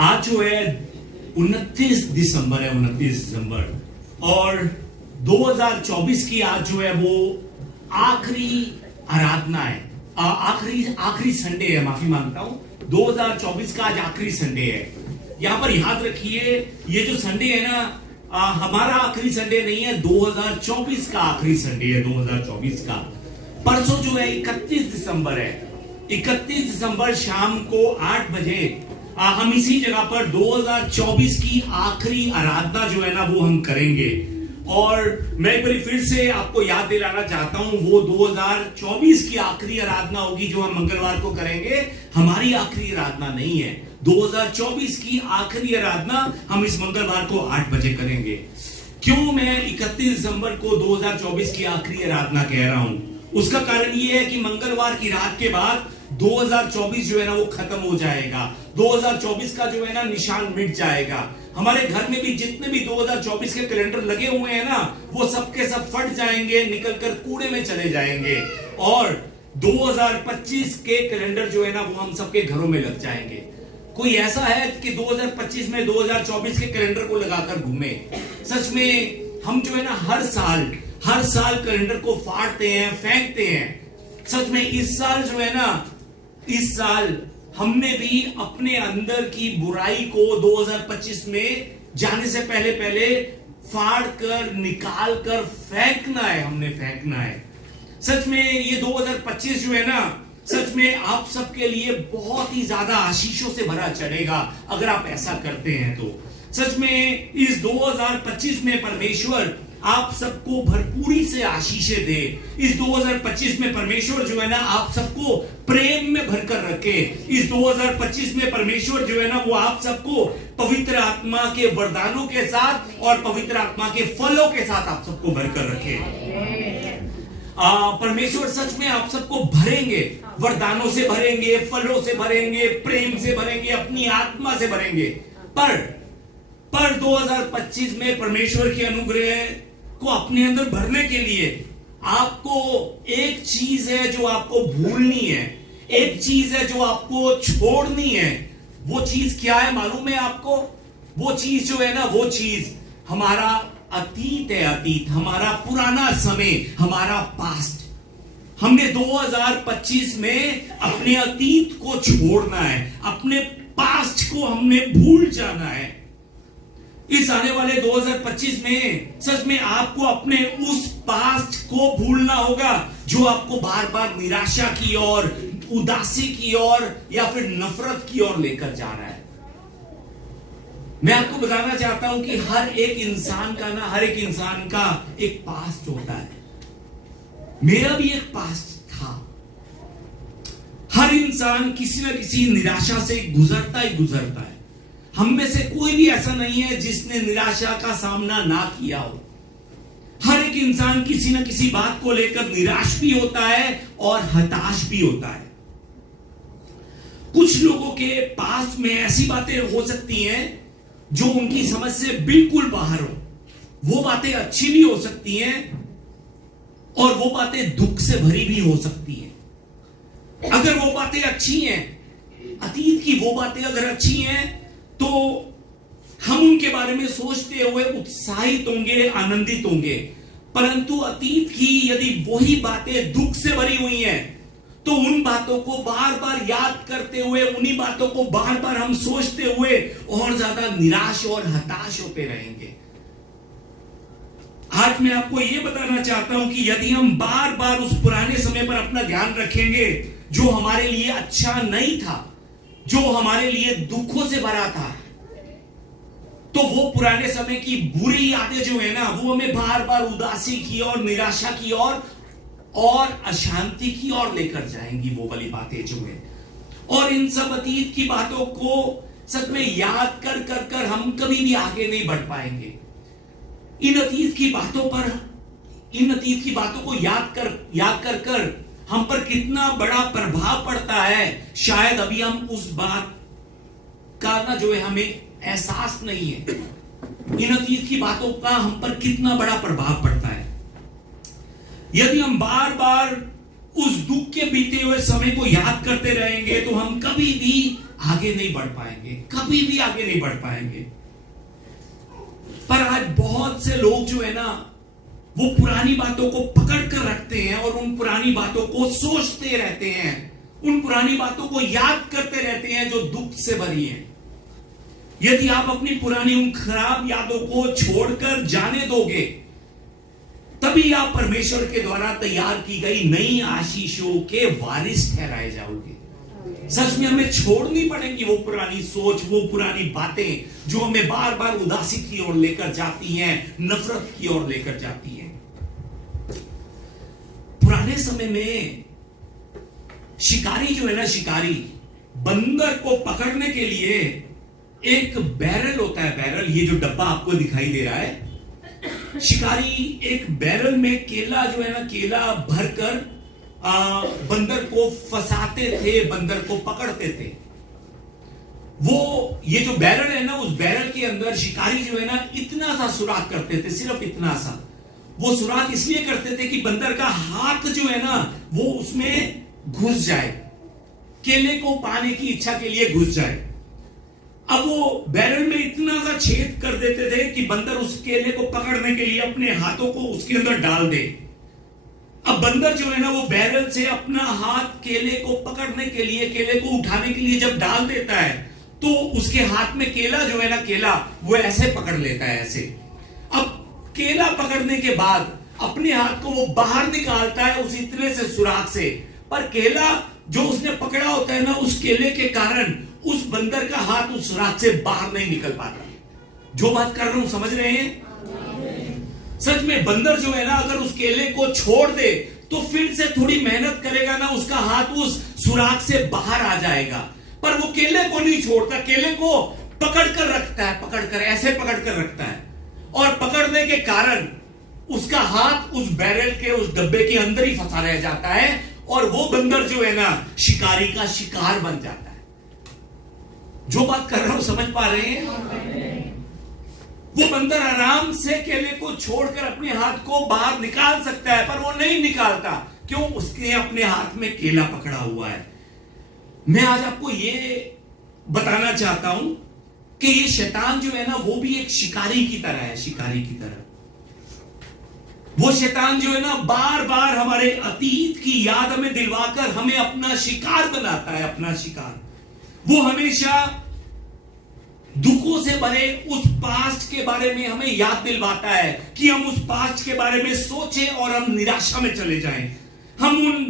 आज जो है 29 दिसंबर है, 29 दिसंबर, और 2024 की आज जो है वो आखिरी आराधना है, आखिरी संडे है, माफी मांगता हूं। 2024 का आज आखिरी संडे है। यहां पर याद रखिए, ये जो संडे है ना, हमारा आखिरी संडे नहीं है, 2024 का आखिरी संडे है। 2024 का परसों जो है 31 दिसंबर है। 31 दिसंबर शाम को 8 बजे हम इसी जगह पर 2024 की आखिरी आराधना जो है ना वो हम करेंगे। और मैं एक बार फिर से आपको याद दिलाना चाहता हूं, वो 2024 की आखिरी आराधना होगी जो हम मंगलवार को करेंगे। हमारी आखिरी आराधना नहीं है, 2024 की आखिरी आराधना हम इस मंगलवार को 8 बजे करेंगे। क्यों मैं 31 दिसंबर को 2024 की आखिरी आराधना कह रहा हूं? उसका कारण यह है कि मंगलवार की रात के बाद 2024 जो है ना वो खत्म हो जाएगा। 2024 का जो है ना निशान मिट जाएगा। हमारे घर में भी जितने भी 2024 के कैलेंडर लगे हुए हैं ना, वो सबके सब फट जाएंगे, निकलकर कूड़े में चले जाएंगे, और 2025 के कैलेंडर जो है ना वो हम सबके घरों में लग जाएंगे। कोई ऐसा है कि 2025 में 2024 के कैलेंडर को लगाकर घूमे? सच में हम जो है ना हर साल कैलेंडर को फाड़ते हैं, फेंकते हैं। सच में इस साल जो है ना, इस साल हमने भी अपने अंदर की बुराई को 2025 में जाने से पहले फाड़ कर, निकाल कर फेंकना है, हमने फेंकना है। सच में ये 2025 जो है ना, सच में आप सबके लिए बहुत ही ज्यादा आशीषों से भरा चढ़ेगा अगर आप ऐसा करते हैं तो। सच में इस 2025 में परमेश्वर आप सबको भरपूरी से आशीषें दे। इस 2025 में परमेश्वर जो है ना आप सबको प्रेम में भरकर रखे। इस 2025 में परमेश्वर जो है ना वो आप सबको पवित्र आत्मा के वरदानों के साथ और पवित्र आत्मा के फलों के साथ आप सबको भरकर रखे। परमेश्वर सच में आप सबको भरेंगे, वरदानों से भरेंगे, फलों से भरेंगे, प्रेम से भरेंगे, अपनी आत्मा से भरेंगे। पर 2025 में परमेश्वर की अनुग्रह को अपने अंदर भरने के लिए आपको एक चीज है जो आपको भूलनी है, एक चीज है जो आपको छोड़नी है। वो चीज क्या है मालूम है आपको? वो चीज जो है ना, वो चीज हमारा अतीत है। अतीत, हमारा पुराना समय, हमारा पास्ट। हमने 2025 में अपने अतीत को छोड़ना है, अपने पास्ट को हमने भूल जाना है। इस आने वाले 2025 में सच में आपको अपने उस पास्ट को भूलना होगा जो आपको बार बार निराशा की ओर, उदासी की ओर या फिर नफरत की ओर लेकर जा रहा है। मैं आपको बताना चाहता हूं कि हर एक इंसान का एक पास्ट होता है। मेरा भी एक पास्ट था। हर इंसान किसी न किसी निराशा से गुजरता ही गुजरता है। हम में से कोई भी ऐसा नहीं है जिसने निराशा का सामना ना किया हो। हर एक इंसान किसी न किसी बात को लेकर निराश भी होता है और हताश भी होता है। कुछ लोगों के पास में ऐसी बातें हो सकती हैं जो उनकी समझ से बिल्कुल बाहर हो। वो बातें अच्छी भी हो सकती हैं और वो बातें दुख से भरी भी हो सकती हैं। अगर वो बातें अच्छी हैं, अतीत की वो बातें अगर अच्छी हैं, तो हम उनके बारे में सोचते हुए उत्साहित होंगे, आनंदित होंगे। परंतु अतीत की यदि वही बातें दुख से भरी हुई हैं, तो उन बातों को बार बार याद करते हुए, उन्हीं बातों को बार बार हम सोचते हुए और ज्यादा निराश और हताश होते रहेंगे। आज मैं आपको यह बताना चाहता हूं कि यदि हम बार बार उस पुराने समय पर अपना ध्यान रखेंगे जो हमारे लिए अच्छा नहीं था, जो हमारे लिए दुखों से भरा था, तो वो पुराने समय की बुरी यादें जो है ना वो हमें बार बार उदासी की ओर, निराशा की ओर और अशांति की ओर लेकर जाएंगी। वो वाली बातें जो है, और इन सब अतीत की बातों को सच में याद कर कर कर हम कभी भी आगे नहीं बढ़ पाएंगे। इन अतीत की बातों को याद कर कर हम पर कितना बड़ा प्रभाव पड़ता है, शायद अभी हम उस बात का ना जो है हमें एहसास नहीं है। इन अतीत की बातों का हम पर कितना बड़ा प्रभाव पड़ता है। यदि हम बार बार उस दुख के बीते हुए समय को याद करते रहेंगे तो हम कभी भी आगे नहीं बढ़ पाएंगे, कभी भी आगे नहीं बढ़ पाएंगे। पर आज बहुत से लोग जो है ना, वो पुरानी बातों को पकड़ कर रखते हैं और उन पुरानी बातों को सोचते रहते हैं, उन पुरानी बातों को याद करते रहते हैं जो दुख से भरी हैं। यदि आप अपनी पुरानी उन खराब यादों को छोड़कर जाने दोगे, तभी आप परमेश्वर के द्वारा तैयार की गई नई आशीषों के वारिस ठहराए जाओगे। सच में हमें छोड़नी पड़ेगी वो पुरानी सोच, वो पुरानी बातें जो हमें बार बार उदासी की ओर लेकर जाती हैं, नफरत की ओर लेकर जाती हैं। पुराने समय में शिकारी जो है ना, शिकारी बंदर को पकड़ने के लिए एक बैरल होता है, बैरल, ये जो डब्बा आपको दिखाई दे रहा है, शिकारी एक बैरल में केला जो है ना, केला भरकर बंदर को फंसाते थे, बंदर को पकड़ते थे। वो ये जो बैरल है ना, उस बैरल के अंदर शिकारी जो है ना इतना सा सुराख करते थे, सिर्फ इतना सा। वो सुराख इसलिए करते थे कि बंदर का हाथ जो है ना वो उसमें घुस जाए, केले को पाने की इच्छा के लिए घुस जाए। अब वो बैरल में इतना सा छेद कर देते थे कि बंदर उस केले को पकड़ने के लिए अपने हाथों को उसके अंदर डाल दे। अब बंदर जो है ना वो बैरल से अपना हाथ केले को पकड़ने के लिए, केले को उठाने के लिए जब डाल देता है, तो उसके हाथ में केला जो है ना, केला वो ऐसे पकड़ लेता है, ऐसे। अब केला पकड़ने के बाद अपने हाथ को वो बाहर निकालता है उस इतने से सुराख से, पर केला जो उसने पकड़ा होता है ना, उस केले के कारण उस बंदर का हाथ उस सुराख से बाहर नहीं निकल पाता। जो बात कर रहा हूं समझ रहे हैं? सच में बंदर जो है ना, अगर उस केले को छोड़ दे तो फिर से थोड़ी मेहनत करेगा ना, उसका हाथ उस सुराख से बाहर आ जाएगा, पर वो केले को नहीं छोड़ता, केले को पकड़ कर रखता है, पकड़कर ऐसे पकड़ कर रखता है, और पकड़ने के कारण उसका हाथ उस बैरल के, उस डब्बे के अंदर ही फंसा रह जाता है, और वो बंदर जो है ना शिकारी का शिकार बन जाता है। जो बात कर रहा हूं समझ पा रहे हैं? वो बंदर आराम से केले को छोड़कर अपने हाथ को बाहर निकाल सकता है, पर वो नहीं निकालता। क्यों? उसके अपने हाथ में केला पकड़ा हुआ है। मैं आज आपको ये बताना चाहता हूं कि ये शैतान जो है ना, वो भी एक शिकारी की तरह है, शिकारी की तरह। वो शैतान जो है ना, बार बार हमारे अतीत की याद हमें दिलवाकर हमें अपना शिकार बनाता है, अपना शिकार। वो हमेशा दुखों से भरे उस पास्ट के बारे में हमें याद दिलवाता है कि हम उस पास्ट के बारे में सोचें और हम निराशा में चले जाएं। हम उन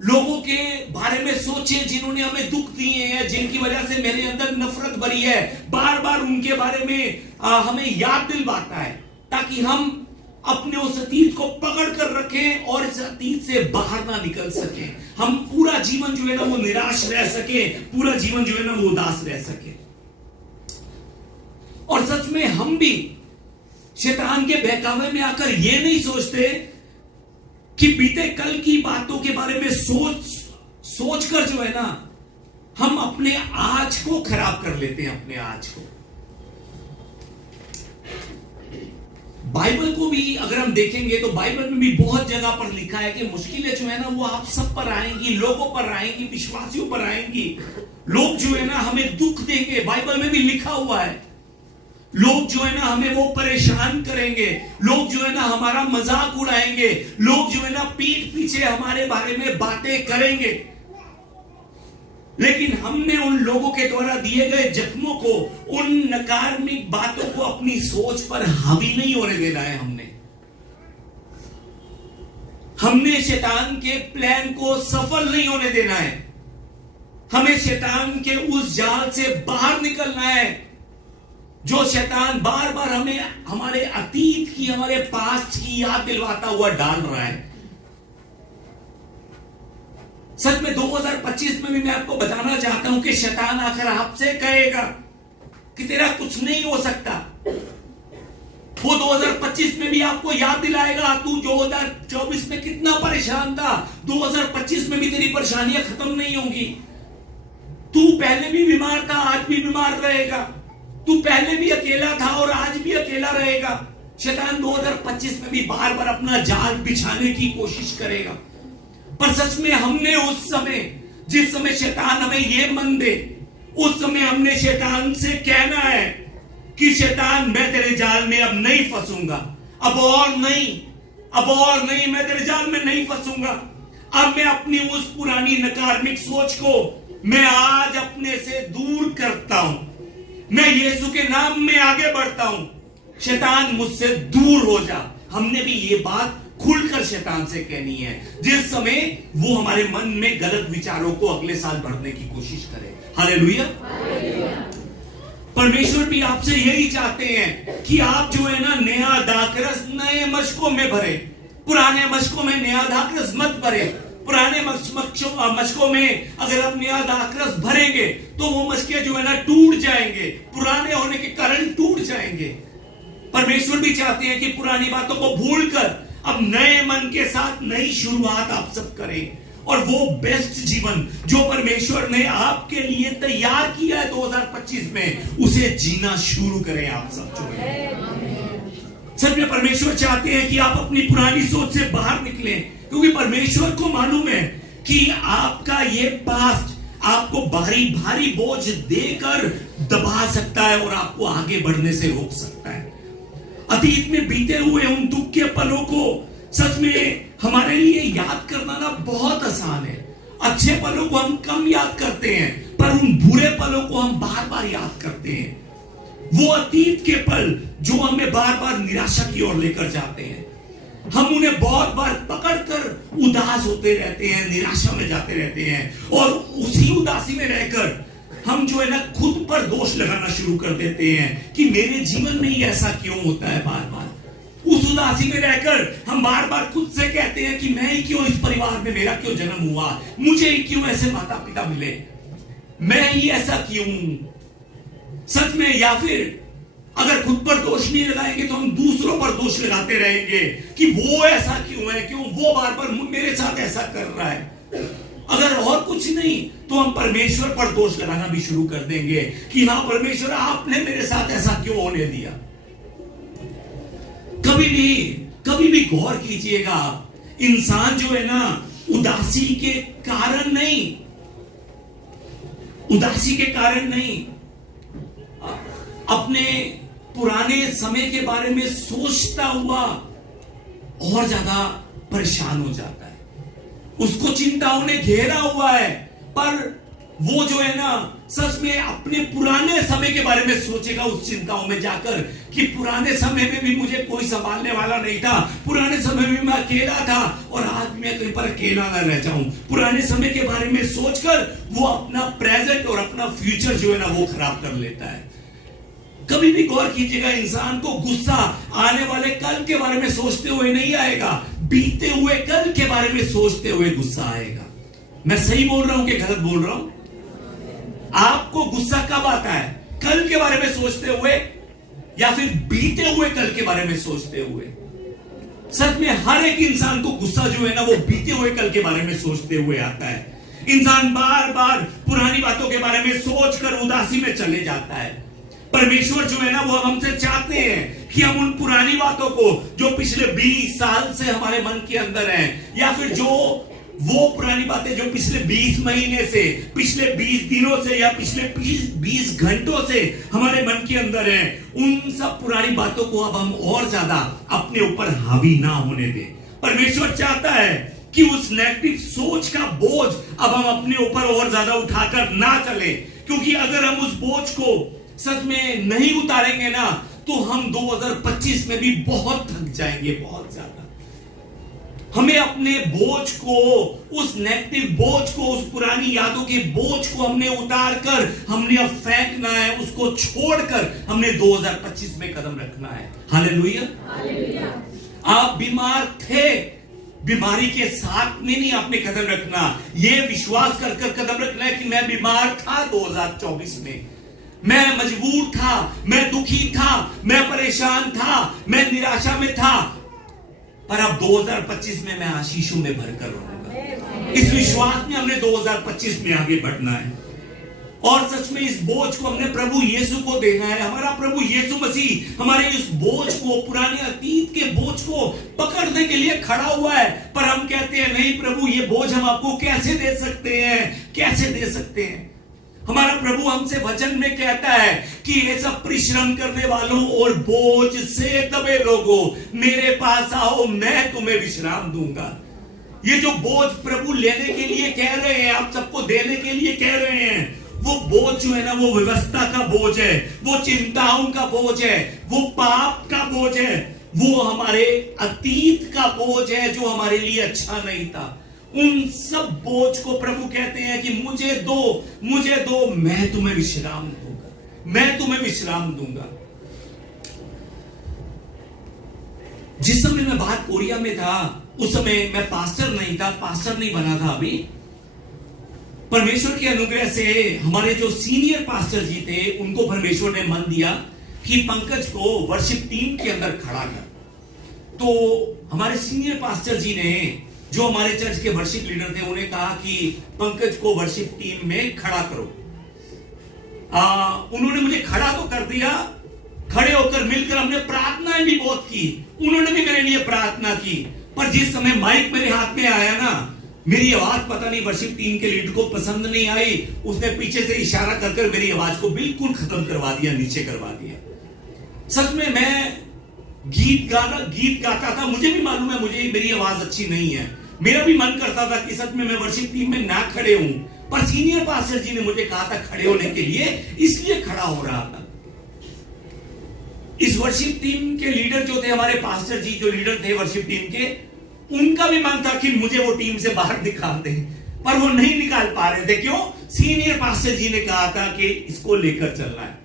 लोगों के बारे में सोचें जिन्होंने हमें दुख दिए हैं, जिनकी वजह से मेरे अंदर नफरत भरी है। बार बार उनके बारे में हमें याद दिलवाता है, ताकि हम अपने उस अतीत को पकड़ कर रखें और इस अतीत से बाहर ना निकल सके। हम पूरा जीवन जो है ना वो निराश रह सके, पूरा जीवन जो है ना वो उदास रह सके। और सच में हम भी शैतान के बहकावे में आकर ये नहीं सोचते कि बीते कल की बातों के बारे में सोचकर जो है ना हम अपने आज को खराब कर लेते हैं, अपने आज को। बाइबल को भी अगर हम देखेंगे तो बाइबल में भी बहुत जगह पर लिखा है कि मुश्किलें जो है ना वो आप सब पर आएंगी, लोगों पर आएंगी, विश्वासियों पर आएंगी। लोग जो है ना हमें दुख देंगे, बाइबल में भी लिखा हुआ है। लोग जो है ना हमें वो परेशान करेंगे, लोग जो है ना हमारा मजाक उड़ाएंगे, लोग जो है ना पीठ पीछे हमारे बारे में बातें करेंगे। लेकिन हमने उन लोगों के द्वारा दिए गए जख्मों को, उन नकारात्मक बातों को अपनी सोच पर हावी नहीं होने देना है। हमने शैतान के प्लान को सफल नहीं होने देना है। हमें शैतान के उस जाल से बाहर निकलना है जो शैतान बार बार हमें हमारे अतीत की, हमारे पास्ट की याद दिलवाता हुआ डाल रहा है। सच में 2025 में भी मैं आपको बताना चाहता हूं कि शैतान आकर आपसे कहेगा कि तेरा कुछ नहीं हो सकता। वो 2025 में भी आपको याद दिलाएगा तू 2024 में कितना परेशान था, 2025 में भी तेरी परेशानियां खत्म नहीं होंगी। तू पहले भी बीमार था, आज भी बीमार रहेगा। तू पहले भी अकेला था और आज भी अकेला रहेगा। शैतान 2025 में भी बार बार अपना जाल बिछाने की कोशिश करेगा। पर सच में हमने उस समय, जिस समय शैतान हमें यह मन दे, उस समय हमने शैतान से कहना है कि शैतान, मैं तेरे जाल में अब नहीं फंसूंगा, अब और नहीं, मैं तेरे जाल में नहीं फंसूंगा। अब मैं अपनी उस पुरानी नकारात्मक सोच को मैं आज अपने से दूर करता हूं, मैं यीशु के नाम में आगे बढ़ता हूं। शैतान मुझसे दूर हो जा। हमने भी ये बात खुलकर शैतान से कहनी है जिस समय वो हमारे मन में गलत विचारों को अगले साल भरने की कोशिश करे। हालेलुया। परमेश्वर भी आपसे यही चाहते हैं कि आप जो है ना नया दाखरस नए मशकों में भरे, पुराने मशकों में नया दाखरस मत भरे। पुराने मशकों में अगर आप नया दाखरस भरेंगे तो वो मशकें जो है ना टूट जाएंगे, पुराने होने के कारण टूट जाएंगे। परमेश्वर भी चाहते हैं कि पुरानी बातों को भूलकर अब नए मन के साथ नई शुरुआत आप सब करें और वो बेस्ट जीवन जो परमेश्वर ने आपके लिए तैयार किया है 2025 में, उसे जीना शुरू करें आप सब जो है। सच में परमेश्वर चाहते हैं कि आप अपनी पुरानी सोच से बाहर निकलें, क्योंकि परमेश्वर को मालूम है कि आपका ये पास्ट आपको भारी भारी बोझ देकर दबा सकता है और आपको आगे बढ़ने से रोक सकता है। अतीत में बीते हुए उन दुख के पलों को सच में हमारे लिए याद करना ना बहुत आसान है। अच्छे पलों को हम कम याद करते हैं, पर उन बुरे पलों को हम बार बार याद करते हैं। वो अतीत के पल जो हमें बार बार निराशा की ओर लेकर जाते हैं, हम उन्हें बहुत बार पकड़कर उदास होते रहते हैं, निराशा में जाते रहते हैं और उसी उदासी में रहकर हम जो है ना खुद पर दोष लगाना शुरू कर देते हैं कि मेरे जीवन में ही ऐसा क्यों होता है। बार बार उस उदासी में रहकर हम बार बार खुद से कहते हैं कि मैं ही क्यों इस परिवार में, मेरा क्यों जन्म हुआ, मुझे ही क्यों ऐसे माता पिता मिले, मैं ही ऐसा क्यों सच में। या फिर अगर खुद पर दोष नहीं लगाएंगे तो हम दूसरों पर दोष लगाते रहेंगे कि वो ऐसा क्यों है, क्यों वो बार बार मेरे साथ ऐसा कर रहा है। अगर और कुछ नहीं तो हम परमेश्वर पर दोष लगाना भी शुरू कर देंगे कि हाँ परमेश्वर, आपने मेरे साथ ऐसा क्यों होने दिया। कभी भी गौर कीजिएगा, इंसान जो है ना उदासी के कारण नहीं अपने पुराने समय के बारे में सोचता हुआ और ज्यादा परेशान हो जाता है। उसको चिंताओं ने घेरा हुआ है, पर वो जो है ना सच में अपने पुराने समय के बारे में सोचेगा उस चिंताओं में जाकर कि पुराने समय में भी मुझे कोई संभालने वाला नहीं था, पुराने समय में मैं अकेला था और आज भी मैं कहीं पर अकेला ना रह जाऊं। पुराने समय के बारे में सोचकर वो अपना प्रेजेंट और अपना फ्यूचर जो है ना वो खराब कर लेता है। कभी भी गौर कीजिएगा, इंसान को गुस्सा आने वाले कल के बारे में सोचते हुए नहीं आएगा, बीते हुए कल के बारे में सोचते हुए गुस्सा आएगा। मैं सही बोल रहा हूं कि गलत बोल रहा हूं? आपको गुस्सा कब आता है? कल के बारे में सोचते हुए या फिर बीते हुए कल के बारे में सोचते हुए? सच में हर एक इंसान को गुस्सा जो है ना वो बीते हुए कल के बारे में सोचते हुए आता है। इंसान बार बार पुरानी बातों के बारे में सोचकर उदासी में चले जाता है। परमेश्वर जो है ना वो हमसे चाहते हैं कि हम उन पुरानी बातों को जो पिछले 20 साल से हमारे मन के अंदर है, या फिर जो वो पुरानी बातें जो पिछले 20 महीने से, पिछले 20 दिनों से या पिछले 20 घंटों से हमारे मन के अंदर है, उन सब पुरानी बातों को अब हम और ज्यादा अपने ऊपर हावी ना होने दें। परमेश्वर चाहता है कि उस नेगेटिव सोच का बोझ अब हम अपने ऊपर और ज्यादा उठाकर ना चले, क्योंकि अगर हम उस बोझ को सच में नहीं उतारेंगे ना तो हम 2025 में भी बहुत थक जाएंगे, बहुत ज्यादा। हमें अपने बोझ को, उस नेगेटिव बोझ को, उस पुरानी यादों के बोझ को हमने उतार कर हमने अब फेंकना है, उसको छोड़कर हमने 2025 में कदम रखना है। हालेलुया। आप बीमार थे, बीमारी के साथ में नहीं आपने कदम रखना, यह विश्वास कर कदम रखना है कि मैं बीमार था 2024 में, मैं मजबूर था, मैं दुखी था, मैं परेशान था, मैं निराशा में था, पर अब 2025 में मैं आशीषों में भरकर रहूंगा। इस विश्वास में हमने 2025 में आगे बढ़ना है और सच में इस बोझ को हमने प्रभु यीशु को देना है। हमारा प्रभु यीशु मसीह हमारे इस बोझ को, पुराने अतीत के बोझ को पकड़ने के लिए खड़ा हुआ है, पर हम कहते हैं नहीं प्रभु, ये बोझ हम आपको कैसे दे सकते हैं, कैसे दे सकते हैं। हमारा प्रभु हमसे वचन में कहता है कि ये सब परिश्रम करने वालों और बोझ से दबे लोगों मेरे पास आओ, मैं तुम्हें विश्राम दूंगा। ये जो बोझ प्रभु लेने के लिए कह रहे हैं, आप सबको देने के लिए कह रहे हैं, वो बोझ जो है ना, वो व्यवस्था का बोझ है, वो चिंताओं का बोझ है, वो पाप का बोझ है, वो हमारे अतीत का बोझ है जो हमारे लिए अच्छा नहीं था। उन सब बोझ को प्रभु कहते हैं कि मुझे दो, मैं तुम्हें विश्राम दूंगा, मैं तुम्हें विश्राम दूंगा। जिस समय मैं बात कोरिया में था, उस समय मैं पास्टर नहीं बना था अभी। परमेश्वर के अनुग्रह से हमारे जो सीनियर पास्टर जी थे, उनको परमेश्वर ने मन दिया कि पंकज को वर्शिप टीम के अंदर खड़ा कर। तो हमारे सीनियर पास्टर जी ने, जो हमारे चर्च के वर्शिप लीडर थे, उन्हें कहा कि पंकज को वर्शिप टीम में खड़ा करो। उन्होंने मुझे खड़ा तो कर दिया। खड़े होकर मिलकर हमने प्रार्थनाएं भी बहुत की, उन्होंने भी मेरे लिए प्रार्थना की। पर जिस समय माइक मेरे हाथ में आया ना, मेरी आवाज पता नहीं वर्शिप टीम के लीडर को पसंद नहीं आई। उसने पीछे से इशारा कर मेरी आवाज को बिल्कुल खत्म करवा दिया, नीचे करवा दिया। सच में मैं गीत गाता था, मुझे भी मालूम है मुझे मेरी आवाज अच्छी नहीं है। मेरा भी मन करता था कि सच में मैं वर्शिप टीम में ना खड़े हूं, पर सीनियर पास्टर जी ने मुझे कहा था खड़े होने के लिए, इसलिए खड़ा हो रहा था। इस वर्शिप टीम के लीडर जो थे, हमारे पास्टर जी जो लीडर थे वर्शिप टीम के, उनका भी मन था कि मुझे वो टीम से बाहर निकाल दें, पर वो नहीं निकाल पा रहे थे। क्यों? सीनियर पास्टर जी ने कहा था कि इसको लेकर चलना है।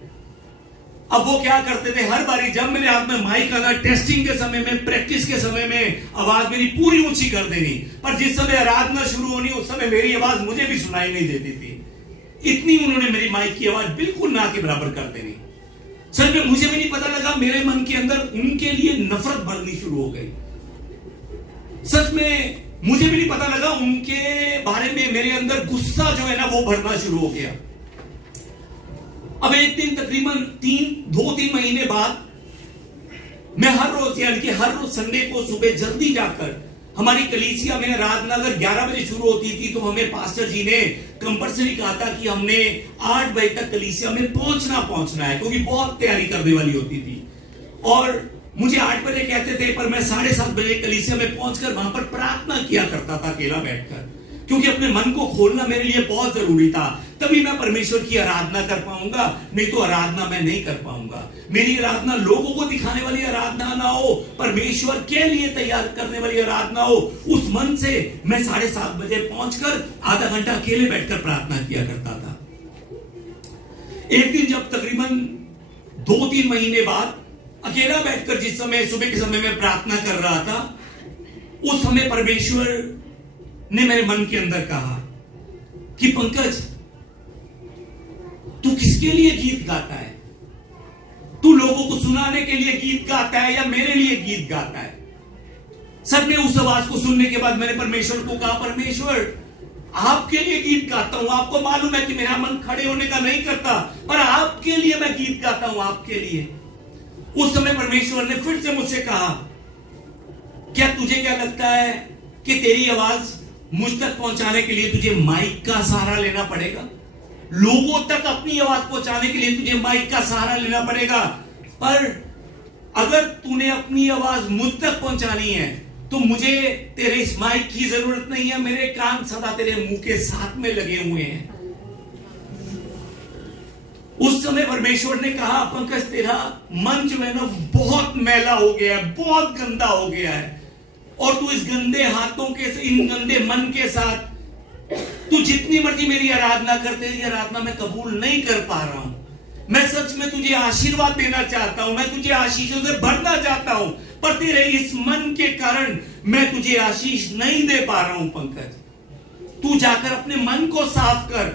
अब वो क्या करते थे, हर बारी जब मेरे हाथ में माइक आना, टेस्टिंग के समय में, प्रैक्टिस के समय में आवाज मेरी पूरी ऊंची कर देनी, पर जिस समय आराधना शुरू होनी उस समय मेरी आवाज मुझे भी सुनाई नहीं देती थी। इतनी उन्होंने मेरी माइक की आवाज बिल्कुल ना के बराबर कर देनी। सच में मुझे भी नहीं पता लगा, मेरे मन के अंदर उनके लिए नफरत बढ़नी शुरू हो गई। सच में मुझे भी नहीं पता लगा, उनके बारे में मेरे अंदर गुस्सा जो है ना वो बढ़ना शुरू हो गया। अब एक दिन तकरीबन 2-3 महीने बाद मैं हर रोज, यानी कि हर रोज संडे को सुबह जल्दी जाकर, हमारी कलीसिया में आराधना अगर 11 बजे शुरू होती थी तो हमें पास्टर जी ने कंपल्सरी कहा था कि हमने 8 बजे तक कलीसिया में पहुंचना है, क्योंकि बहुत तैयारी करने वाली होती थी। और मुझे 8 बजे कहते थे, पर मैं 7:30 बजे कलीसिया में पहुंचकर वहां पर प्रार्थना किया करता था अकेला बैठकर, क्योंकि अपने मन को खोलना मेरे लिए बहुत जरूरी था। तभी मैं परमेश्वर की आराधना कर पाऊंगा, नहीं तो आराधना मैं नहीं कर पाऊंगा। मेरी आराधना लोगों को दिखाने वाली आराधना ना हो, परमेश्वर के लिए तैयार करने वाली आराधना हो। उस मन से मैं 7:30 बजे पहुंचकर आधा घंटा अकेले बैठकर प्रार्थना किया करता था। एक दिन जब तकरीबन 2-3 महीने बाद अकेला बैठकर जिस समय सुबह के समय में प्रार्थना कर रहा था, उस समय परमेश्वर ने मेरे मन के अंदर कहा कि पंकज, तू किसके लिए गीत गाता है? तू लोगों को सुनाने के लिए गीत गाता है या मेरे लिए गीत गाता है? सच में उस आवाज को सुनने के बाद मैंने परमेश्वर को कहा, परमेश्वर आपके लिए गीत गाता हूं। आपको मालूम है कि मेरा मन खड़े होने का नहीं करता, पर आपके लिए मैं गीत गाता हूं, आपके लिए। उस समय परमेश्वर ने फिर से मुझसे कहा, क्या लगता है कि तेरी आवाज मुझ तक पहुंचाने के लिए तुझे माइक का सहारा लेना पड़ेगा? लोगों तक अपनी आवाज पहुंचाने के लिए तुझे माइक का सहारा लेना पड़ेगा, पर अगर तूने अपनी आवाज मुझ तक पहुंचानी है तो मुझे तेरे इस माइक की जरूरत नहीं है। मेरे कान सदा तेरे मुंह के साथ में लगे हुए हैं। उस समय परमेश्वर ने कहा, पंकज तेरा मन जो है ना बहुत मैला हो गया है, बहुत गंदा हो गया है, और तू इस गंदे हाथों के, इन गंदे मन के साथ तू जितनी मर्जी मेरी आराधना कर, तेरी आराधना मैं कबूल नहीं कर पा रहा हूं। मैं सच में तुझे आशीर्वाद देना चाहता हूं, मैं तुझे आशीषों से भरना चाहता हूं, पर तेरे इस मन के कारण मैं तुझे आशीष नहीं दे पा रहा हूं। पंकज, तू जाकर अपने मन को साफ कर,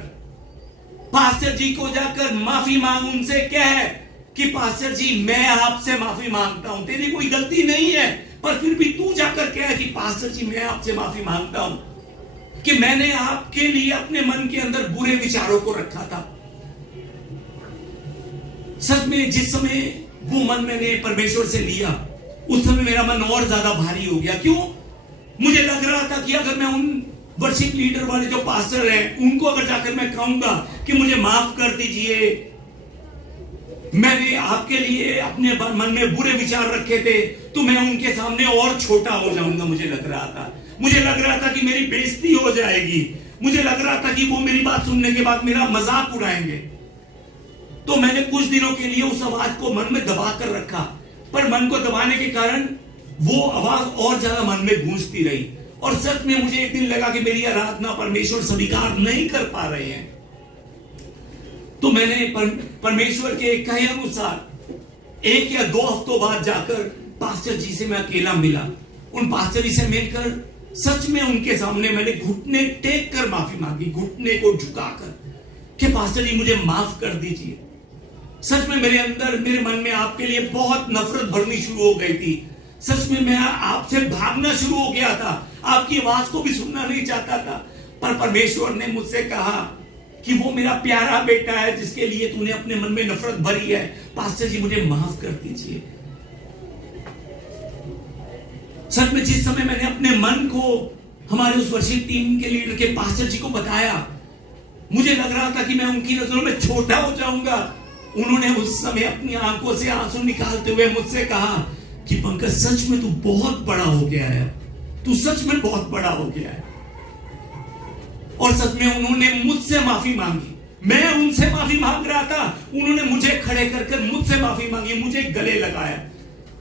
पास्टर जी को जाकर माफी मांग, उनसे कह कि पास्टर जी मैं आपसे माफी मांगता हूं, तेरी कोई गलती नहीं है, पर फिर भी तू जाकर कह कि पास्टर जी मैं आपसे माफी मांगता हूं कि मैंने आपके लिए अपने मन के अंदर बुरे विचारों को रखा था। सच में जिस समय वो मन मैंने परमेश्वर से लिया, उस समय मेरा मन और ज्यादा भारी हो गया। क्यों? मुझे लग रहा था कि अगर मैं वर्शिप लीडर वाले जो पास्टर हैं, उनको अगर जाकर मैं कहूंगा कि मुझे माफ कर दीजिए, मैंने आपके लिए अपने मन में बुरे विचार रखे थे, तो मैं उनके सामने और छोटा हो जाऊंगा। मुझे लग रहा था कि मेरी बेइज्जती हो जाएगी। मुझे लग रहा था कि वो मेरी बात सुनने के बाद मेरा मजाक उड़ाएंगे। तो मैंने कुछ दिनों के लिए उस आवाज को मन में दबा कर रखा, पर मन को दबाने के कारण वो आवाज और ज्यादा मन में गूंजती रही, और सच में मुझे एक दिन लगा कि मेरी आराधना परमेश्वर स्वीकार नहीं कर पा रहे हैं। तो मैंने परमेश्वर के कहे अनुसार 1 या 2 हफ्तों बाद जाकर पास्टर जी से मैं अकेला मिला। उन पास्टर जी से मिलकर सच में उनके सामने मैंने घुटने टेक कर माफी मांगी, घुटने को झुकाकर, कि पास्टर जी मुझे माफ कर दीजिए। सच में मेरे अंदर, मेरे मन में आपके लिए बहुत नफरत भरनी शुरू हो गई थी। सच में मैं आपसे भागना शुरू हो गया था, आपकी आवाज को भी सुनना नहीं चाहता था। पर परमेश्वर ने मुझसे कहा कि वो मेरा प्यारा बेटा है जिसके लिए तूने अपने मन में नफरत भरी है। पास्टर जी मुझे माफ कर दीजिए। सच में जिस समय मैंने अपने मन को हमारे उस वर्शिप टीम के लीडर के पास्टर जी को बताया, मुझे लग रहा था कि मैं उनकी नजरों में छोटा हो जाऊंगा। उन्होंने उस समय अपनी आंखों से आंसू निकालते हुए मुझसे कहा कि पंकज, सच में तू बहुत बड़ा हो गया है, तू सच में बहुत बड़ा हो गया है। और सच में उन्होंने मुझसे माफी मांगी, मैं उनसे माफी मांग रहा था, उन्होंने मुझे खड़े कर मुझसे माफी मांगी, मुझे गले लगाया।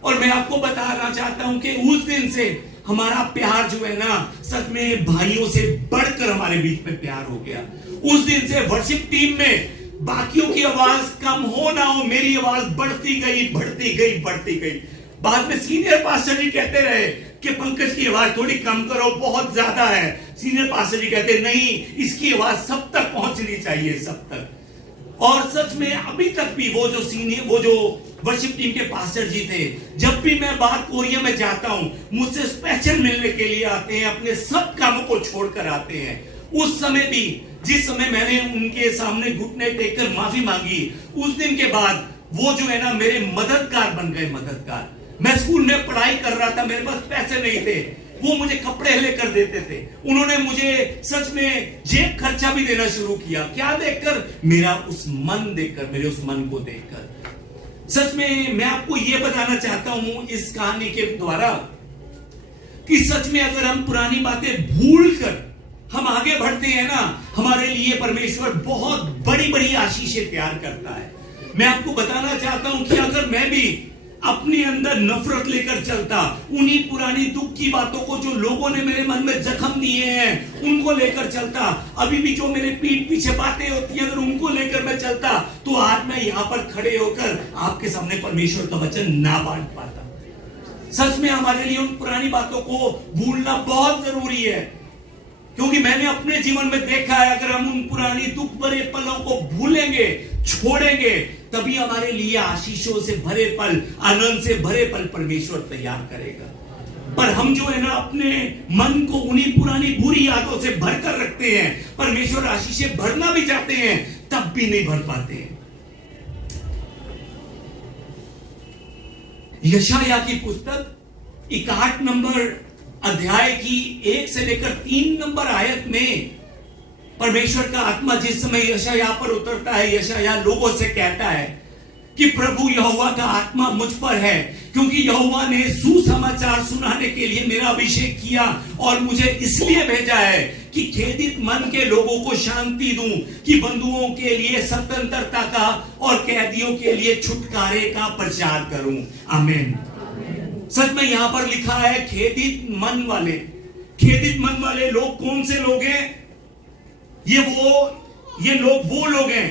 और मैं आपको बताना चाहता हूं कि उस दिन से हमारा प्यार जो है ना, सच में भाइयों से बढ़कर हमारे बीच में प्यार हो गया। उस दिन से वर्शिप टीम में बाकियों की आवाज कम हो ना हो, मेरी आवाज बढ़ती गई, बढ़ती गई, बढ़ती गई। बाद में सीनियर पास्टर जी कहते रहे कि पंकज की आवाज थोड़ी कम करो, बहुत ज्यादा है। सीनियर पास्टर जी कहते नहीं, इसकी आवाज सब तक पहुंचनी चाहिए, सब तक। और सच में अभी तक भी वो जो वर्शिप टीम के पास्टर जी थे, जब भी मैं बाहर कोरिया में जाता हूं, मुझसे स्पेशल मिलने के लिए आते हैं, अपने सब कामों को छोड़कर आते हैं। उस समय भी, जिस समय मैंने उनके सामने घुटने टेककर माफी मांगी, उस दिन के बाद वो जो है ना मेरे मददगार बन गए, मददगार। मैं स्कूल में पढ़ाई कर रहा था, मेरे पास पैसे नहीं थे, वो मुझे कपड़े लेकर देते थे। उन्होंने मुझे सच में जेब खर्चा भी देना शुरू किया। क्या देखकर? मेरा उस मन देखकर, मेरे उस मन को देखकर। सच में मैं आपको यह बताना चाहता हूं इस कहानी के द्वारा कि सच में अगर हम पुरानी बातें भूलकर हम आगे बढ़ते हैं ना, हमारे लिए परमेश्वर बहुत बड़ी बड़ी आशीषें तैयार करता है। मैं आपको बताना चाहता हूं कि अगर मैं भी अपने अंदर नफरत लेकर चलता, उन्हीं पुरानी दुख की बातों को जो लोगों ने मेरे मन में जख्म दिए हैं उनको लेकर चलता, अभी भी जो मेरे पीठ पीछे बातें होती हैं अगर उनको लेकर मैं चलता, तो आज मैं यहां पर खड़े होकर आपके सामने परमेश्वर का वचन ना बांट पाता। सच में हमारे लिए उन पुरानी बातों को भूलना बहुत जरूरी है, क्योंकि मैंने अपने जीवन में देखा है, अगर हम उन पुरानी दुख भरे पलों को भूलेंगे, छोड़ेंगे, तभी हमारे लिए आशीषों से भरे पल, आनंद से भरे पल परमेश्वर तैयार करेगा। पर हम जो है ना अपने मन को उन्हीं पुरानी बुरी यादों से भरकर रखते हैं, परमेश्वर आशीषें भरना भी चाहते हैं, तब भी नहीं भर पाते हैं। यशायाह की पुस्तक 61 नंबर अध्याय की 1 से लेकर 3 नंबर आयत में परमेश्वर का आत्मा जिस समय यशायाह पर उतरता है, यशायाह लोगों से कहता है कि प्रभु यहोवा का आत्मा मुझ पर है, क्योंकि यहोवा ने सुसमाचार सुनाने के लिए मेरा अभिषेक किया और मुझे इसलिए भेजा है कि खेदित मन के लोगों को शांति दूं, कि बंधुओं के लिए स्वतंत्रता का और कैदियों के लिए छुटकारे का प्रचार करूं। आमीन। सच में यहां पर लिखा है खेदित मन वाले। खेदित मन वाले लोग कौन से लोग हैं? ये लोग वो लोग हैं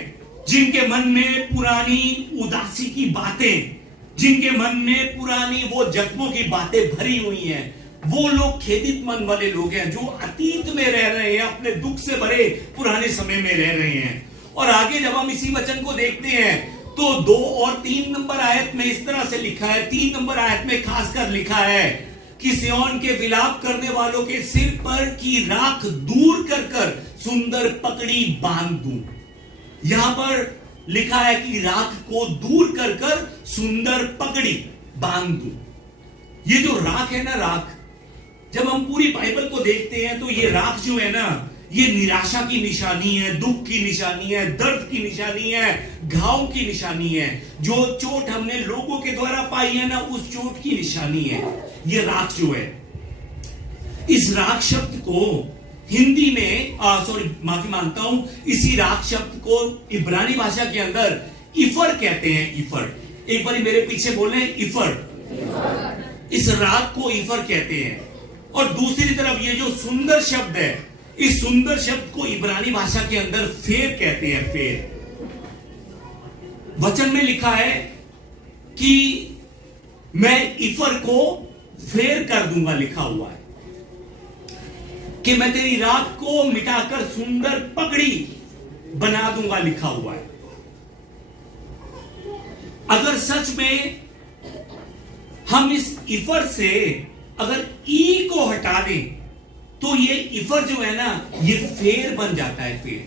जिनके मन में पुरानी उदासी की बातें, जिनके मन में पुरानी वो जख्मों की बातें भरी हुई हैं। वो लोग खेदित मन वाले लोग हैं, जो अतीत में रह रहे हैं, अपने दुख से भरे पुराने समय में रह रहे हैं। और आगे जब हम इसी वचन को देखते हैं तो 2 और 3 नंबर आयत में इस तरह से लिखा है। 3 नंबर आयत में खासकर लिखा है कि सिय्योन के विलाप करने वालों के सिर पर की राख दूर कर कर सुंदर पगड़ी बांध दूं। यहां पर लिखा है कि राख को दूर कर कर सुंदर पगड़ी बांध दूं। ये जो राख है ना, राख, जब हम पूरी बाइबल को देखते हैं तो ये राख जो है ना, ये निराशा की निशानी है, दुख की निशानी है, दर्द की निशानी है, घाव की निशानी है। जो चोट हमने लोगों के द्वारा पाई है ना, उस चोट की निशानी है ये राख जो है। इस राख शब्द को हिंदी में माफी मांगता हूं, इसी राख शब्द को इब्रानी भाषा के अंदर इफर कहते हैं। इफर, एक बार मेरे पीछे बोले इफर। इस राख को इफर कहते हैं। और दूसरी तरफ ये जो सुंदर शब्द है, इस सुंदर शब्द को इब्रानी भाषा के अंदर फेर कहते हैं। फेर, वचन में लिखा है कि मैं इफर को फेर कर दूंगा, लिखा हुआ है कि मैं तेरी राख को मिटाकर सुंदर पगड़ी बना दूंगा, लिखा हुआ है। अगर सच में हम इस इफर से अगर ई को हटा दें तो ये इफर जो है ना, ये फेर बन जाता है। फेर,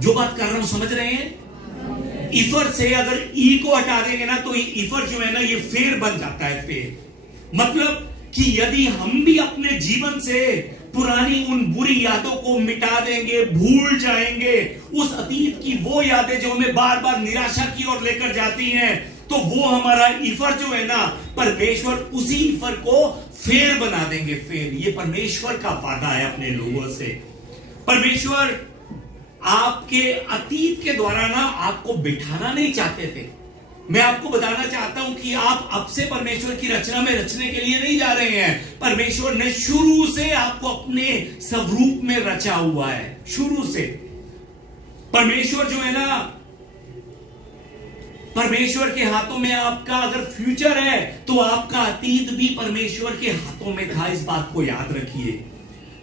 जो बात कर रहा हूं समझ रहे हैं? इफर से अगर ई को हटा देंगे ना तो ये इफर जो है ना, ये फेर बन जाता है। फेर मतलब कि यदि हम भी अपने जीवन से पुरानी उन बुरी यादों को मिटा देंगे, भूल जाएंगे, उस अतीत की वो यादें जो हमें बार बार निराशा की ओर लेकर जाती हैं, तो वो हमारा इफर जो है ना, परमेश्वर उसी इफर को फेर बना देंगे। फेर, ये परमेश्वर का वादा है अपने लोगों से। परमेश्वर आपके अतीत के द्वारा ना आपको बिठाना नहीं चाहते थे। मैं आपको बताना चाहता हूं कि आप अब से परमेश्वर की रचना में रचने के लिए नहीं जा रहे हैं। परमेश्वर ने शुरू से आपको अपने स्वरूप में रचा हुआ है। शुरू से परमेश्वर जो है ना, परमेश्वर के हाथों में आपका अगर फ्यूचर है तो आपका अतीत भी परमेश्वर के हाथों में था। इस बात को याद रखिए।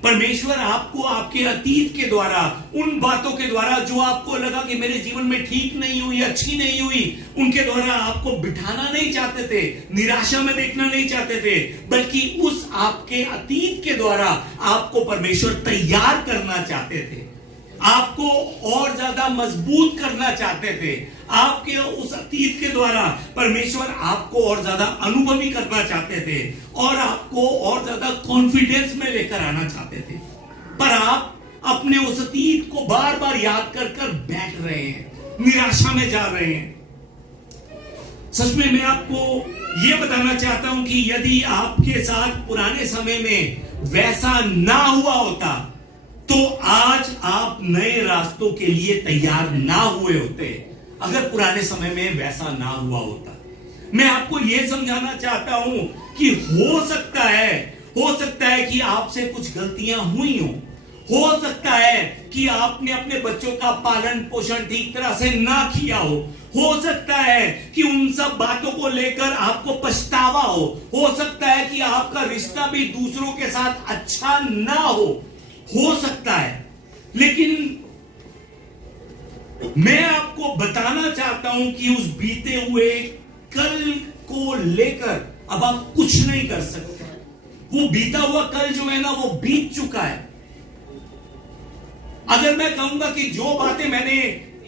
परमेश्वर आपको आपके अतीत के द्वारा, उन बातों के द्वारा जो आपको लगा कि मेरे जीवन में ठीक नहीं हुई, अच्छी नहीं हुई, उनके द्वारा आपको बिठाना नहीं चाहते थे, निराशा में देखना नहीं चाहते थे, बल्कि उस आपके अतीत के द्वारा आपको परमेश्वर तैयार करना चाहते थे, आपको और ज्यादा मजबूत करना चाहते थे। आपके उस अतीत के द्वारा परमेश्वर आपको और ज्यादा अनुभवी करना चाहते थे और आपको और ज्यादा कॉन्फिडेंस में लेकर आना चाहते थे। पर आप अपने उस अतीत को बार बार याद कर कर बैठ रहे हैं, निराशा में जा रहे हैं। सच में मैं आपको यह बताना चाहता हूं कि यदि आपके साथ पुराने समय में वैसा ना हुआ होता तो आज आप नए रास्तों के लिए तैयार ना हुए होते। अगर पुराने समय में वैसा ना हुआ होता, मैं आपको यह समझाना चाहता हूं कि हो सकता है कि आपसे कुछ गलतियां हुई हो सकता है कि आपने अपने बच्चों का पालन पोषण ठीक तरह से ना किया हो सकता है कि उन सब बातों को लेकर आपको पछतावा हो सकता है कि आपका रिश्ता भी दूसरों के साथ अच्छा ना हो सकता है। लेकिन मैं आपको बताना चाहता हूं कि उस बीते हुए कल को लेकर अब आप कुछ नहीं कर सकते। वो बीता हुआ कल जो है ना, वो बीत चुका है। अगर मैं कहूंगा कि जो बातें मैंने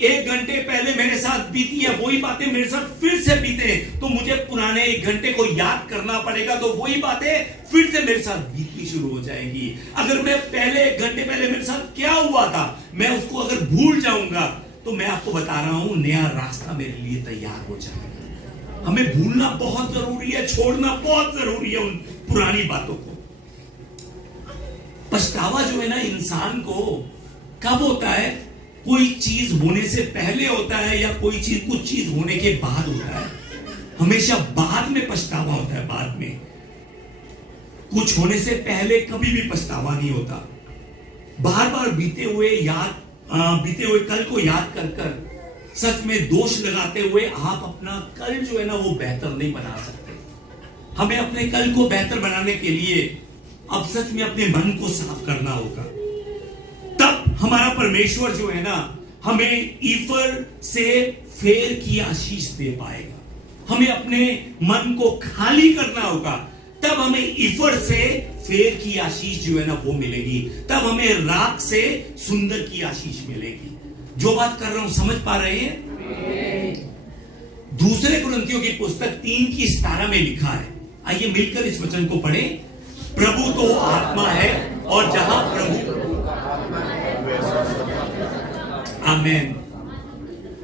1 घंटे पहले मेरे साथ बीती है, वही बातें मेरे साथ फिर से बीते, तो मुझे पुराने 1 घंटे को याद करना पड़ेगा, तो वही बातें फिर से मेरे साथ बीतनी शुरू हो जाएगी। अगर मैं पहले 1 घंटे पहले मेरे साथ क्या हुआ था, मैं उसको अगर भूल जाऊंगा, तो मैं आपको बता रहा हूं नया रास्ता मेरे लिए तैयार हो जाएगा। हमें भूलना बहुत जरूरी है, छोड़ना बहुत जरूरी है उन पुरानी बातों को। पछतावा जो है ना इंसान को कब होता है? कोई चीज होने से पहले होता है या कोई चीज कुछ चीज होने के बाद होता है। हमेशा बाद में पछतावा होता है। बाद में, कुछ होने से पहले कभी भी पछतावा नहीं होता। बार बार बीते हुए कल को याद कर कर सच में दोष लगाते हुए आप अपना कल जो है ना वो बेहतर नहीं बना सकते। हमें अपने कल को बेहतर बनाने के लिए अब सच में अपने मन को साफ करना होगा। तब हमारा परमेश्वर जो है ना हमें ईफर से फेर की आशीष दे पाएगा। हमें अपने मन को खाली करना होगा, तब हमें ईफर से फेर की आशीष जो है ना वो मिलेगी। तब हमें राख से सुंदर की आशीष मिलेगी। जो बात कर रहा हूं समझ पा रहे हैं? दूसरे कुरिन्थियों की पुस्तक 3:17 में लिखा है। आइए मिलकर इस वचन को पढ़ें। प्रभु तो आत्मा है और जहां प्रभु, आमेन,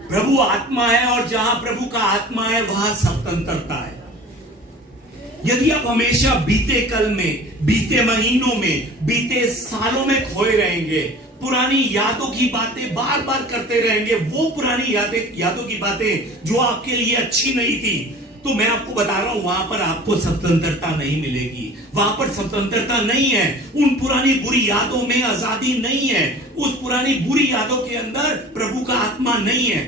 प्रभु आत्मा है और जहां प्रभु का आत्मा है वहां स्वतंत्रता है। यदि आप हमेशा बीते कल में, बीते महीनों में, बीते सालों में खोए रहेंगे, पुरानी यादों की बातें बार बार करते रहेंगे, वो पुरानी यादों की बातें जो आपके लिए अच्छी नहीं थी, तो मैं आपको बता रहा हूं वहां पर आपको स्वतंत्रता नहीं मिलेगी। वहां पर स्वतंत्रता नहीं है। उन पुरानी बुरी यादों में आजादी नहीं है। उस पुरानी बुरी यादों के अंदर प्रभु का आत्मा नहीं है।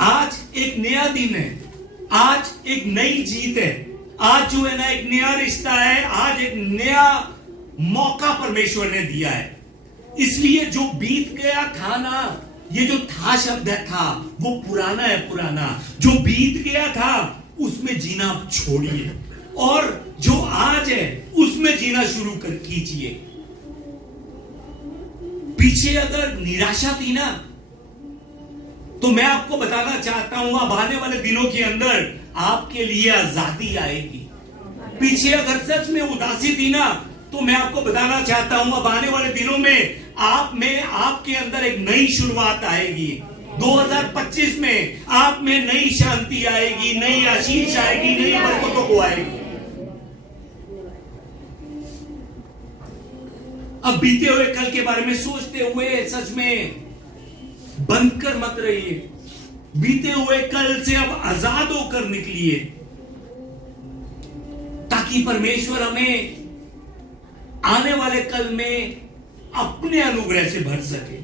आज एक नया दिन है, आज एक नई जीत है, आज जो है ना एक नया रिश्ता है, आज एक नया मौका परमेश्वर ने दिया है। इसलिए जो बीत गया था ना, ये जो था शब्द था वो पुराना है, पुराना जो बीत गया था उसमें जीना छोड़िए और जो आज है उसमें जीना शुरू कर कीजिए। पीछे अगर निराशा थी ना, तो मैं आपको बताना चाहता हूं अब आने वाले दिनों के अंदर आपके लिए आजादी आएगी। पीछे अगर सच में उदासी थी ना, तो मैं आपको बताना चाहता हूं अब आने वाले दिनों में आप में, आपके अंदर एक नई शुरुआत आएगी। 2025 में आप में नई शांति आएगी, नई आशीष आएगी, नई बरकतों को आएगी। अब बीते हुए कल के बारे में सोचते हुए सच में बंद कर मत रहिए। बीते हुए कल से अब आजाद होकर निकलिए, ताकि परमेश्वर हमें आने वाले कल में अपने अनुग्रह से भर सके।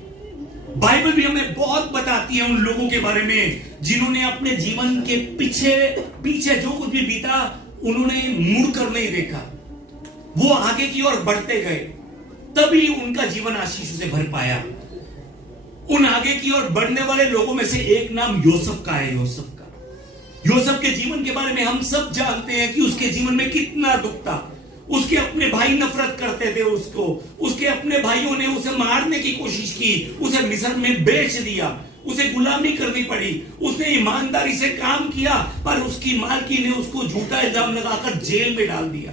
बाइबल भी हमें बहुत बताती है उन लोगों के बारे में जिन्होंने अपने जीवन के पीछे जो कुछ भी बीता उन्होंने मुड़कर नहीं देखा, वो आगे की ओर बढ़ते गए, तभी उनका जीवन आशीषों से भर पाया। उन आगे की ओर बढ़ने वाले लोगों में से एक नाम योसेफ का है। योसेफ के जीवन के बारे में हम सब जानते हैं कि उसके जीवन में कितना दुख था। उसके अपने भाई नफरत करते थे उसको, उसके अपने भाइयों ने उसे मारने की कोशिश की, उसे मिस्र में बेच दिया, उसे गुलामी करनी पड़ी। उसने ईमानदारी से काम किया पर उसकी मालकी ने उसको झूठा इल्जाम लगाकर जेल में डाल दिया।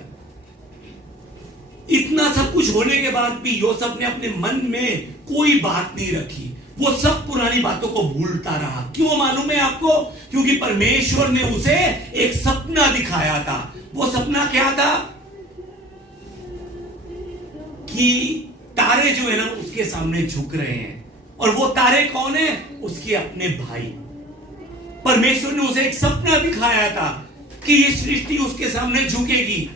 इतना सब कुछ होने के बाद भी योसेफ ने अपने मन में कोई बात नहीं रखी। वो सब पुरानी बातों को भूलता रहा। क्यों मालूम है आपको? क्योंकि परमेश्वर ने उसे एक सपना दिखाया था। वो सपना क्या था? कि तारे जो है ना उसके सामने झुक रहे हैं, और वो तारे कौन है? उसके अपने भाई। परमेश्वर ने उसे एक सपना दिखाया था कि ये सृष्टि उसके सामने झुकेगी।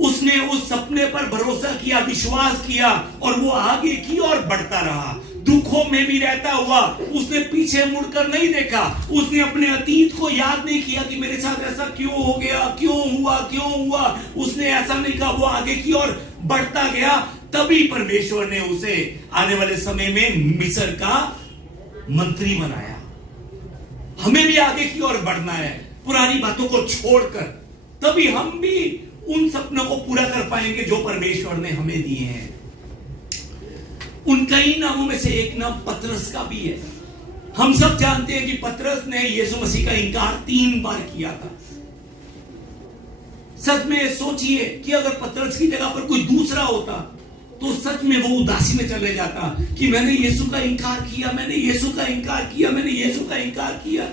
उसने उस सपने पर भरोसा किया, विश्वास किया, और वो आगे की ओर बढ़ता रहा। दुखों में भी रहता हुआ उसने पीछे मुड़कर नहीं देखा। उसने अपने अतीत को याद नहीं किया कि मेरे साथ ऐसा क्यों हो गया, क्यों हुआ। उसने ऐसा नहीं कहा, वो आगे की ओर बढ़ता गया। तभी परमेश्वर ने उसे आने वाले समय में मिस्र का मंत्री बनाया। हमें भी आगे की ओर बढ़ना है, पुरानी बातों को छोड़कर, तभी हम भी उन सपनों को पूरा कर पाएंगे जो परमेश्वर ने हमें दिए हैं। उन कई नामों में से एक नाम पतरस का भी है। हम सब जानते हैं कि पतरस ने यीशु मसीह का इनकार 3 बार किया था। सच में सोचिए कि अगर पतरस की जगह पर कोई दूसरा होता तो सच में वो उदासी में चले जाता कि मैंने यीशु का इनकार किया, मैंने यीशु का इनकार किया।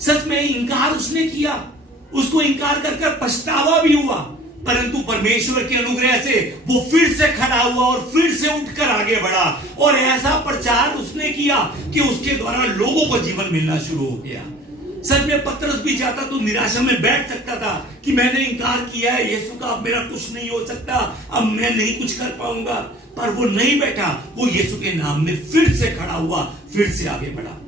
सच में इनकार उसने किया, उसको इनकार कर पछतावा भी हुआ, परंतु परमेश्वर के अनुग्रह से वो फिर से खड़ा हुआ और फिर से उठकर आगे बढ़ा, और ऐसा प्रचार उसने किया कि उसके द्वारा लोगों को जीवन मिलना शुरू हो गया। सच में पतरस भी चाहता तो निराशा में बैठ सकता था कि मैंने इनकार किया है यीशु का, अब मेरा कुछ नहीं हो सकता, अब मैं नहीं कुछ कर पाऊंगा, पर वो नहीं बैठा। वो यीशु के नाम में फिर से खड़ा हुआ, फिर से आगे बढ़ा।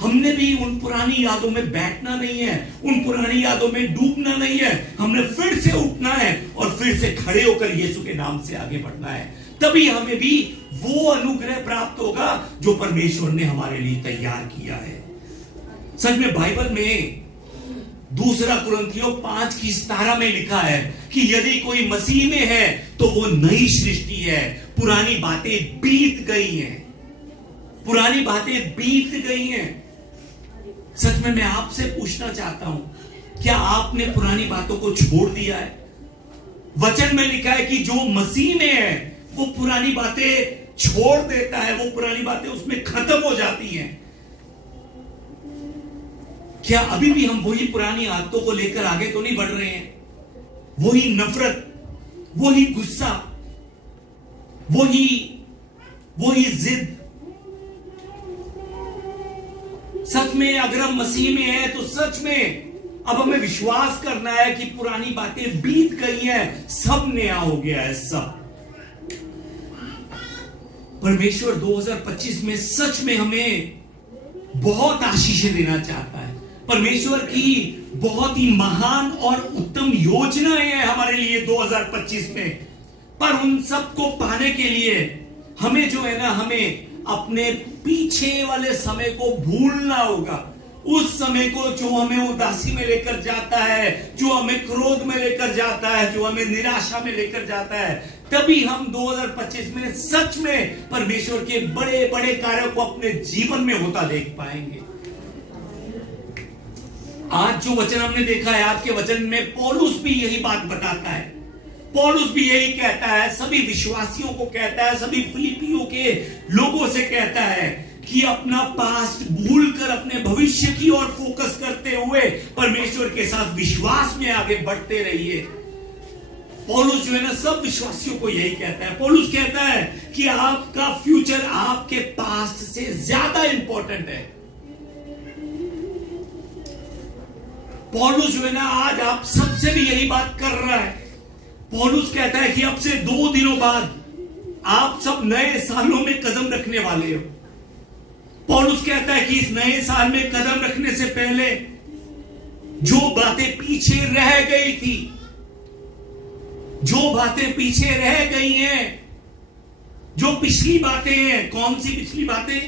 हमने भी उन पुरानी यादों में बैठना नहीं है, उन पुरानी यादों में डूबना नहीं है। हमने फिर से उठना है और फिर से खड़े होकर यीशु के नाम से आगे बढ़ना है। तभी हमें भी वो अनुग्रह प्राप्त होगा जो परमेश्वर ने हमारे लिए तैयार किया है। सच में बाइबल में 2 कुरिन्थियों 5:17 में लिखा है कि यदि कोई मसीह में है तो वो नई सृष्टि है, पुरानी बातें बीत गई हैं, पुरानी बातें बीत गई हैं। सच में मैं आपसे पूछना चाहता हूं क्या आपने पुरानी बातों को छोड़ दिया है? वचन में लिखा है कि जो मसीह में है वो पुरानी बातें छोड़ देता है, वो पुरानी बातें उसमें खत्म हो जाती हैं। क्या अभी भी हम वही पुरानी आदतों को लेकर आगे तो नहीं बढ़ रहे हैं? वही नफरत, वही गुस्सा, वही जिद। सच में अगर हम मसीह में हैं तो सच में अब हमें विश्वास करना है कि पुरानी बातें बीत गई हैं, सब नया हो गया है। सब परमेश्वर 2025 में सच में हमें बहुत आशीषें देना चाहता है। परमेश्वर की बहुत ही महान और उत्तम योजनाएं हैं हमारे लिए 2025 में। पर उन सब को पाने के लिए हमें जो है ना, हमें अपने पीछे वाले समय को भूलना होगा। उस समय को जो हमें उदासी में लेकर जाता है, जो हमें क्रोध में लेकर जाता है, जो हमें निराशा में लेकर जाता है, तभी हम 2025 में सच में परमेश्वर के बड़े बड़े कार्यों को अपने जीवन में होता देख पाएंगे। आज जो वचन हमने देखा है, आज के वचन में पौलुस भी यही बात बताता है। पौलुस भी यही कहता है, सभी विश्वासियों को कहता है, सभी फिलिपियों के लोगों से कहता है कि अपना पास्ट भूलकर अपने भविष्य की ओर फोकस करते हुए परमेश्वर के साथ विश्वास में आगे बढ़ते रहिए। पौलुस जो है ना, सब विश्वासियों को यही कहता है। पौलुस कहता है कि आपका फ्यूचर आपके पास्ट से ज्यादा इंपॉर्टेंट है। पौलुस जो है ना, आज आप सबसे भी यही बात कर रहा है। पौलुस कहता है कि अब से 2 दिनों बाद आप सब नए सालों में कदम रखने वाले हो। पौलुस कहता है कि इस नए साल में कदम रखने से पहले जो बातें पीछे रह गई थी, जो बातें पीछे रह गई हैं, जो पिछली बातें हैं। कौन सी पिछली बातें?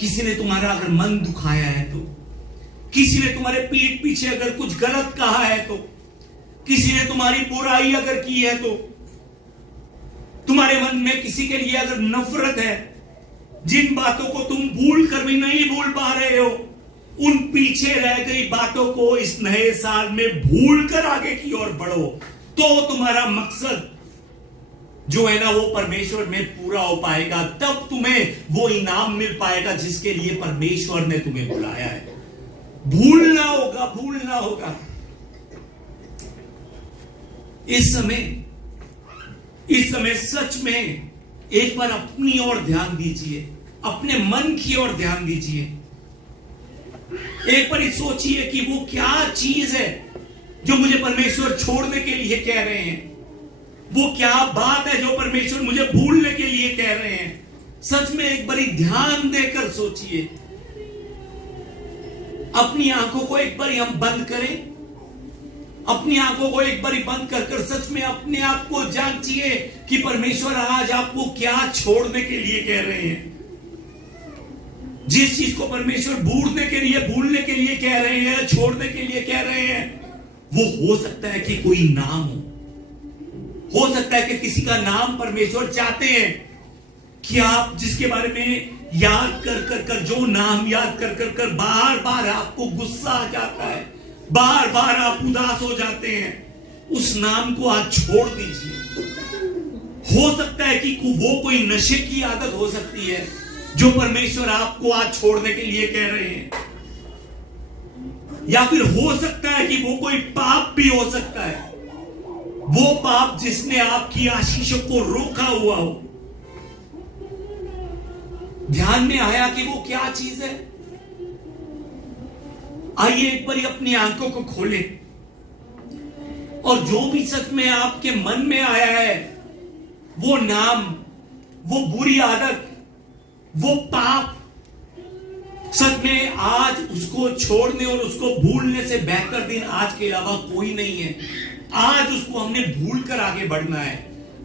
किसी ने तुम्हारा अगर मन दुखाया है तो, किसी ने तुम्हारे पीठ पीछे अगर कुछ गलत कहा है तो, किसी ने तुम्हारी बुराई अगर की है तो, तुम्हारे मन में किसी के लिए अगर नफरत है, जिन बातों को तुम भूल कर भी नहीं भूल पा रहे हो, उन पीछे रह गई बातों को इस नए साल में भूल कर आगे की ओर बढ़ो, तो तुम्हारा मकसद जो है ना वो परमेश्वर में पूरा हो पाएगा। तब तुम्हें वो इनाम मिल पाएगा जिसके लिए परमेश्वर ने तुम्हें बुलाया है। भूलना होगा, भूलना होगा। इस समय सच में एक बार अपनी ओर ध्यान दीजिए, अपने मन की ओर ध्यान दीजिए। एक बार सोचिए कि वो क्या चीज है जो मुझे परमेश्वर छोड़ने के लिए कह रहे हैं। वो क्या बात है जो परमेश्वर मुझे भूलने के लिए कह रहे हैं। सच में एक बार ध्यान देकर सोचिए। अपनी आंखों को एक बार हम बंद करें, अपनी आंखों को एक बार बंद कर सच में अपने आप को जांचिए कि परमेश्वर आज आपको क्या छोड़ने के लिए कह रहे हैं। जिस चीज को परमेश्वर भूलने के लिए कह रहे हैं, छोड़ने के लिए कह रहे हैं, वो हो सकता है कि कोई नाम हो सकता है कि किसी का नाम परमेश्वर चाहते हैं कि आप जिसके बारे में याद कर जो नाम याद कर बार बार आपको गुस्सा आ जाता है, बार बार आप उदास हो जाते हैं, उस नाम को आज छोड़ दीजिए। हो सकता है कि वो कोई नशे की आदत हो सकती है जो परमेश्वर आपको आज छोड़ने के लिए कह रहे हैं, या फिर हो सकता है कि वो कोई पाप भी हो सकता है, वो पाप जिसने आपकी आशीषों को रोका हुआ हो। ध्यान में आया कि वो क्या चीज है? आइए एक बार अपनी आंखों को खोलें और जो भी सच में आपके मन में आया है, वो नाम, वो बुरी आदत, वो पाप, सच में आज उसको छोड़ने और उसको भूलने से बेहतर दिन आज के अलावा कोई नहीं है। आज उसको हमने भूल कर आगे बढ़ना है।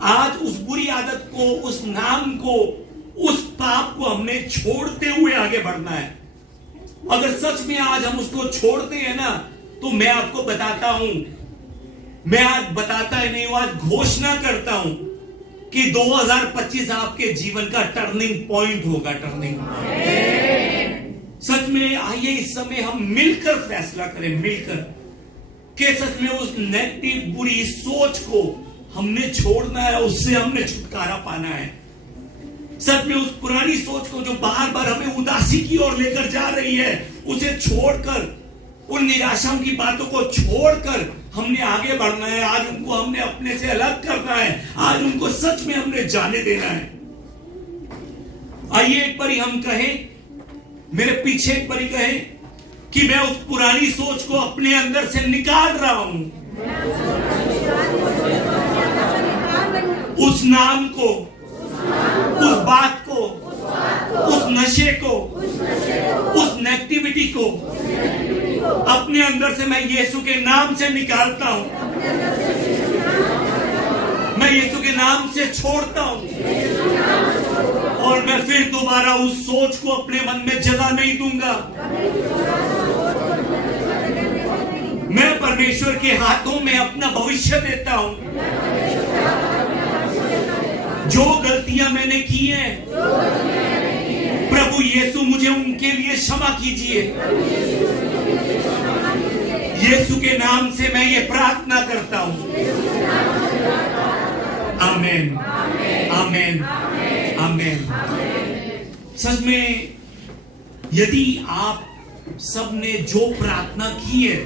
आज उस बुरी आदत को, उस नाम को, उस पाप को हमने छोड़ते हुए आगे बढ़ना है। अगर सच में आज हम उसको छोड़ते हैं ना, तो मैं आपको बताता हूं, मैं आज बताता ही नहीं हूं, आज घोषणा करता हूं कि 2025 आपके जीवन का टर्निंग पॉइंट होगा। Turning point. सच में आइए इस समय हम मिलकर फैसला करें, मिलकर कि सच में उस नेगेटिव बुरी सोच को हमने छोड़ना है, उससे हमने छुटकारा पाना है। सच में उस पुरानी सोच को जो बार बार हमें उदासी की ओर लेकर जा रही है, उसे छोड़कर, उन निराशाओं की बातों को छोड़कर हमने आगे बढ़ना है। आज उनको हमने अपने से अलग करना है, आज उनको सच में हमने जाने देना है। आइए एक बारी हम कहें, मेरे पीछे एक बारी कहें कि मैं उस पुरानी सोच को अपने अंदर से निकाल रहा हूं, उस नाम को, उस बात को, उस नशे को, उस नेगेटिविटी को अपने अंदर से मैं यीशु के नाम से निकालता हूं, मैं यीशु के नाम से छोड़ता हूं, और मैं फिर दोबारा उस सोच को अपने मन में जगह नहीं दूंगा। मैं परमेश्वर के हाथों में अपना भविष्य देता हूं। जो गलतियां मैंने की हैं, प्रभु यीशु मुझे उनके लिए क्षमा कीजिए। यीशु के नाम से मैं ये प्रार्थना करता हूं। आमीन, आमीन, आमीन। सच में यदि आप सबने जो प्रार्थना की है,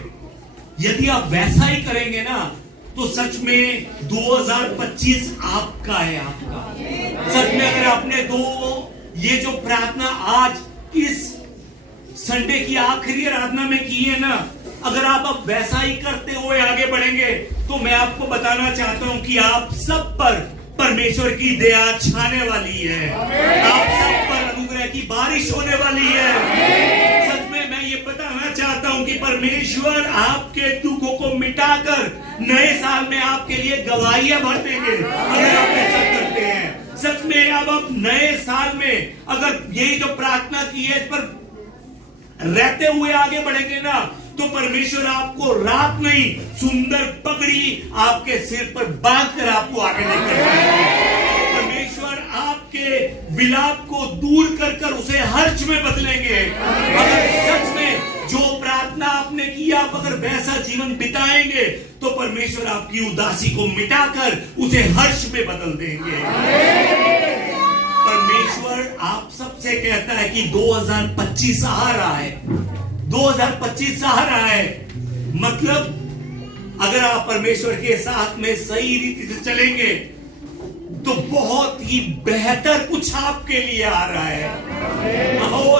यदि आप वैसा ही करेंगे ना, तो सच में 2025 आपका है, आपका। सच में अगर आपने ये जो प्रार्थना आज इस संडे की आखिरी आराधना में की है ना, अगर आप अब वैसा ही करते हुए आगे बढ़ेंगे, तो मैं आपको बताना चाहता हूं कि आप सब पर परमेश्वर की दया छाने वाली है। आप सब पर अनुग्रह की बारिश होने वाली है। सच में मैं ये बताना चाहता हूं कि परमेश्वर आपके दुखों को मिटाकर नए साल में आपके लिए गवाहियां भर देंगे, अगर आप ऐसा करते हैं। सच में अब आप नए साल में अगर यही जो प्रार्थना की है, इस पर रहते हुए आगे बढ़ेंगे ना, तो परमेश्वर आपको रात नहीं, सुंदर पगड़ी आपके सिर पर बांधकर आपको आगे लेकर जाएंगे। परमेश्वर आपके विलाप को दूर कर कर उसे हर्ष में बदलेंगे। अगर सच में जो प्रार्थना आपने की, आप अगर वैसा जीवन बिताएंगे, तो परमेश्वर आपकी उदासी को मिटाकर उसे हर्ष में बदल देंगे। परमेश्वर आप सबसे कहता है कि 2025 आ रहा है, 2025 आ रहा है। मतलब अगर आप परमेश्वर के साथ में सही रीति से चलेंगे, तो बहुत ही बेहतर कुछ आपके लिए आ रहा है।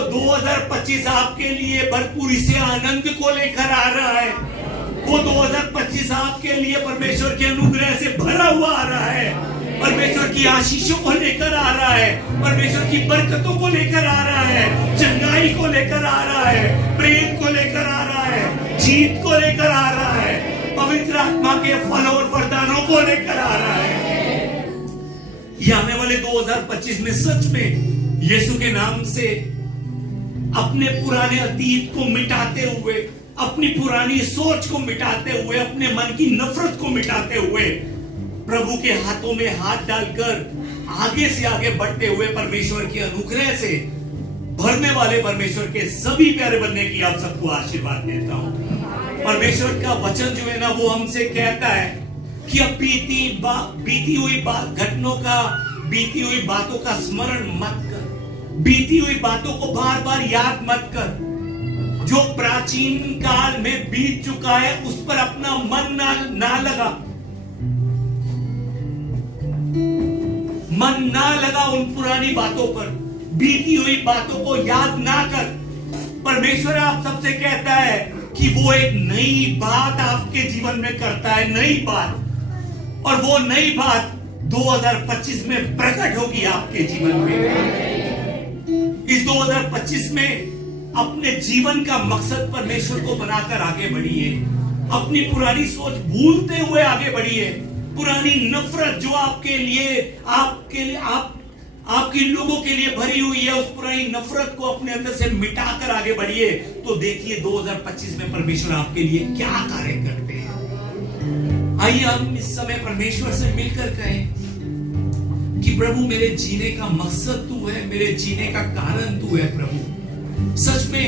2025 आपके लिए भरपूरी से आनंद को लेकर आ रहा है। वो 2025 आपके लिए परमेश्वर के अनुग्रह से भरा हुआ आ रहा है, परमेश्वर की आशीषों को लेकर आ रहा है, परमेश्वर की बरकतों को लेकर आ रहा है, चंगाई को लेकर आ रहा है, प्रेम को लेकर आ रहा है, जीत को लेकर आ रहा है, पवित्र आत्मा के फल और वरदानों को लेकर आ रहा है। ये आने वाले 2025 में सच में यीशु के नाम से अपने पुराने अतीत को मिटाते हुए, अपनी पुरानी सोच को मिटाते हुए, अपने मन की नफरत को मिटाते हुए, प्रभु के हाथों में हाथ डालकर आगे से आगे बढ़ते हुए परमेश्वर के अनुग्रह से भरने वाले परमेश्वर के सभी प्यारे बनने की आप सबको आशीर्वाद देता हूं। परमेश्वर का वचन जो है ना, वो हमसे कहता है कि अब बीती हुई घटनाओं का, बीती हुई बातों का स्मरण मत कर, बीती हुई बातों को बार बार याद मत कर। जो प्राचीन काल में बीत चुका है, उस पर अपना मन ना लगा, मन ना लगा उन पुरानी बातों पर, बीती हुई बातों को याद ना कर। परमेश्वर आप सबसे कहता है कि वो एक नई बात आपके जीवन में करता है, नई बात, और वो नई बात 2025 में प्रकट होगी आपके जीवन में। इस 2025 में अपने जीवन का मकसद परमेश्वर को बनाकर आगे बढ़िए, अपनी पुरानी सोच भूलते हुए आगे बढ़िए। पुरानी नफरत जो आपके आपके लोगों के लिए भरी हुई है, उस पुरानी नफरत को अपने अंदर से मिटाकर आगे बढ़िए। तो देखिए 2025 में परमेश्वर आपके लिए क्या कार्य करते हैं। आइए हम इस समय परमेश्वर से मिलकर कहें कि प्रभु मेरे जीने का मकसद तू है, मेरे जीने का कारण तू है। प्रभु सच में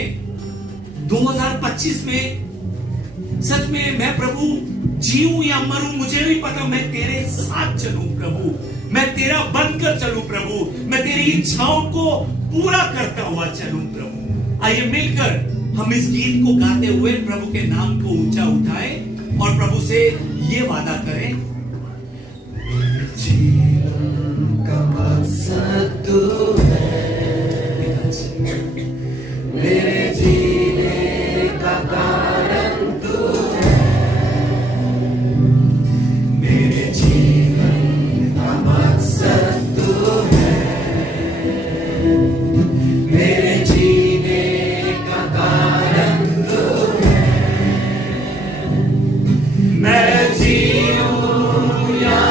2025 में सच में मैं प्रभु जीऊं या मरूं मुझे नहीं पता, मैं तेरे साथ चलूं प्रभु, मैं तेरा बनकर चलूं प्रभु, मैं तेरी इच्छाओं को पूरा करता हुआ चलूं प्रभु। आइए मिलकर हम इस गीत को गाते हुए प्रभु के नाम को ऊंचा उठाएं और प्रभु से ये वादा करें, जीवन का मकसद तू है, मेरे जीने का कारण तू है, मेरे जीवन का मकसद तू है, मेरे जीने का कारण तू है, मैं जीऊं या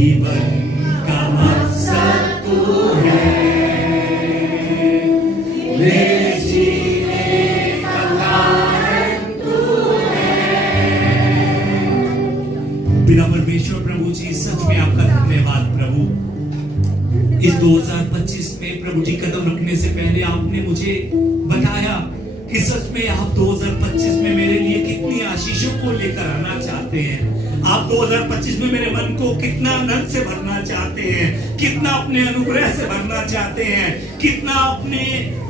जीवन का मकसद तू है, मेरे जीने का कारण तू है। पिता परमेश्वर प्रभु जी, सच में आपका धन्यवाद प्रभु। इस 2025 में प्रभु जी कदम रखने से पहले आपने मुझे बताया कि सच में आप 2025 में मेरे लिए कितनी आशीषों को लेकर आना चाहते हैं। आप 2025 में मेरे मन को कितना आनंद से भरना चाहते हैं, कितना अपने अनुग्रह से भरना चाहते हैं, कितना अपने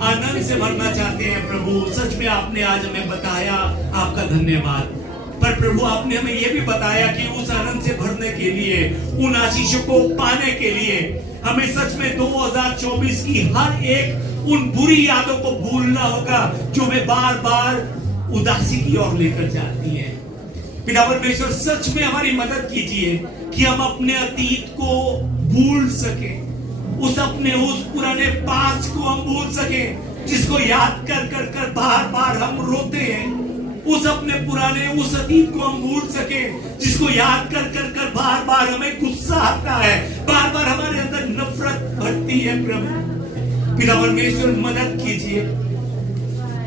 आनंद से भरना चाहते हैं प्रभु। सच में आपने आज हमें बताया, आपका धन्यवाद। पर प्रभु आपने हमें यह भी बताया कि उस आनंद से भरने के लिए, उन आशीषों को पाने के लिए हमें सच में 2024 की हर एक उन बुरी यादों को भूलना होगा जो हमें बार बार उदासी की ओर लेकर जाती है। पिता परमेश्वर सच में हमारी मदद कीजिए कि हम अपने अतीत को भूल सके, उस पुराने पास्ट को हम भूल सके, जिसको याद कर कर कर बार बार हम रोते हैं। उस अतीत को हम भूल सके, जिसको याद कर कर कर बार बार हमें गुस्सा आता है, बार बार हमारे अंदर नफरत भरती है। प्रभु पिता परमेश्वर मदद कीजिए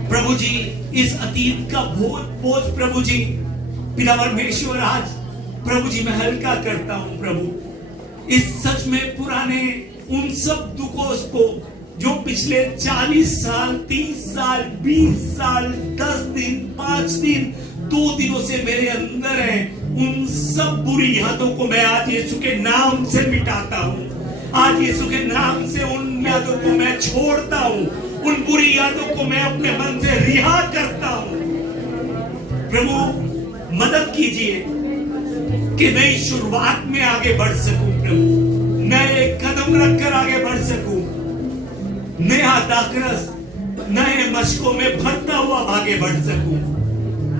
प्रभु जी। इस अतीत का बोझ प्रभु जी, पिता परमेश्वर आज प्रभु जी मैं हल्का करता हूं प्रभु। इस सच में पुराने उन सब दुखों को जो पिछले 40 साल, 30 साल, 20 साल, 10 दिन, 5 दिन, 2 दिनों से मेरे अंदर है, उन सब बुरी यादों को मैं आज यीशु के नाम से मिटाता हूं। आज यीशु के नाम से उन यादों को मैं छोड़ता हूं, उन बुरी यादों को मैं अपने मन से रिहा करता हूं। प्रभु मदद कीजिए कि नई शुरुआत में आगे बढ़ सकूं प्रभु, नए कदम रखकर आगे बढ़ सकूं, नया दाखरस नए मशकों में भरता हुआ आगे बढ़ सकूं,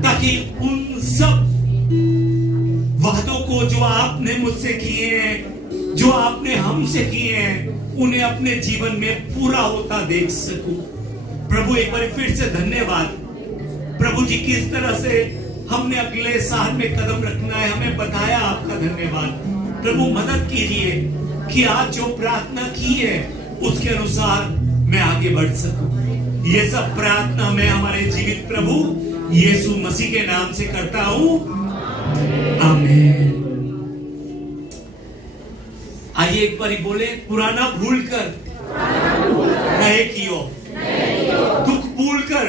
ताकि उन सब वादों को जो आपने मुझसे किए हैं, जो आपने हमसे किए हैं, उन्हें अपने जीवन में पूरा होता देख सकूं। प्रभु एक बार फिर से धन्यवाद प्रभु जी, किस तरह से हमने अगले साल में कदम रखना है हमें बताया, आपका धन्यवाद। प्रभु मदद कीजिए कि आज जो प्रार्थना की है उसके अनुसार मैं आगे बढ़ सकूं। ये सब प्रार्थना मैं हमारे जीवित प्रभु यीशु मसीह के नाम से करता हूं, आमीन। आइए एक बार बोले, पुराना भूलकर नए की ओर, दुख भूलकर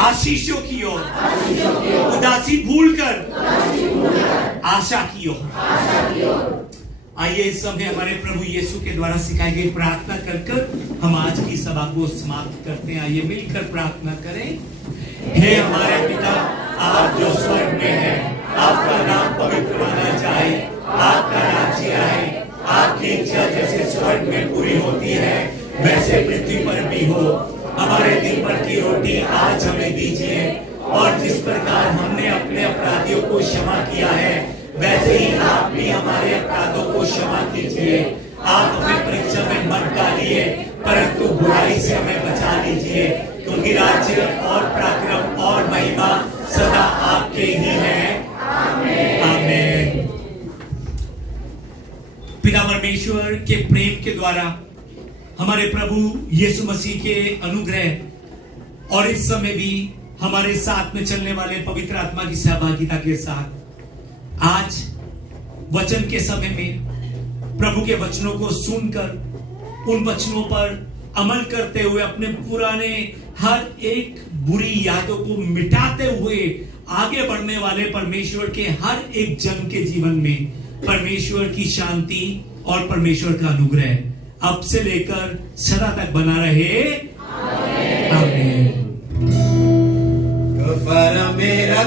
आशीषों की ओर, उदासी भूलकर आशा की ओर। आइए इस समय हमारे प्रभु यीशु के द्वारा सिखाई गई प्रार्थना कर हम आज की सभा को समाप्त करते हैं। आइए मिलकर प्रार्थना करें। हे हमारे पिता, आप जो स्वर्ग में है, आपका नाम पवित्र माना जाए, आपका राज्य आए, आपकी इच्छा जैसे स्वर्ग में पूरी होती है वैसे पृथ्वी पर भी हो। हमारे दिन भर की रोटी आज हमें दीजिए, और जिस प्रकार हमने अपने अपराधियों को क्षमा किया है वैसे ही आप भी हमारे अपराधों को क्षमा कीजिए। आप हमें परीक्षा में मत डालिए, परंतु बुराई से हमें बचा लीजिए, क्योंकि राज्य और पराक्रम और महिमा सदा आपके ही है, आमीन। पिता परमेश्वर के प्रेम के द्वारा हमारे प्रभु यीशु मसीह के अनुग्रह और इस समय भी हमारे साथ में चलने वाले पवित्र आत्मा की सहभागिता के साथ आज वचन के समय में प्रभु के वचनों को सुनकर उन वचनों पर अमल करते हुए अपने पुराने हर एक बुरी यादों को मिटाते हुए आगे बढ़ने वाले परमेश्वर के हर एक जन के जीवन में परमेश्वर की शांति और परमेश्वर का अनुग्रह अब से लेकर सदा तक बना रहे, आमीन। मेरा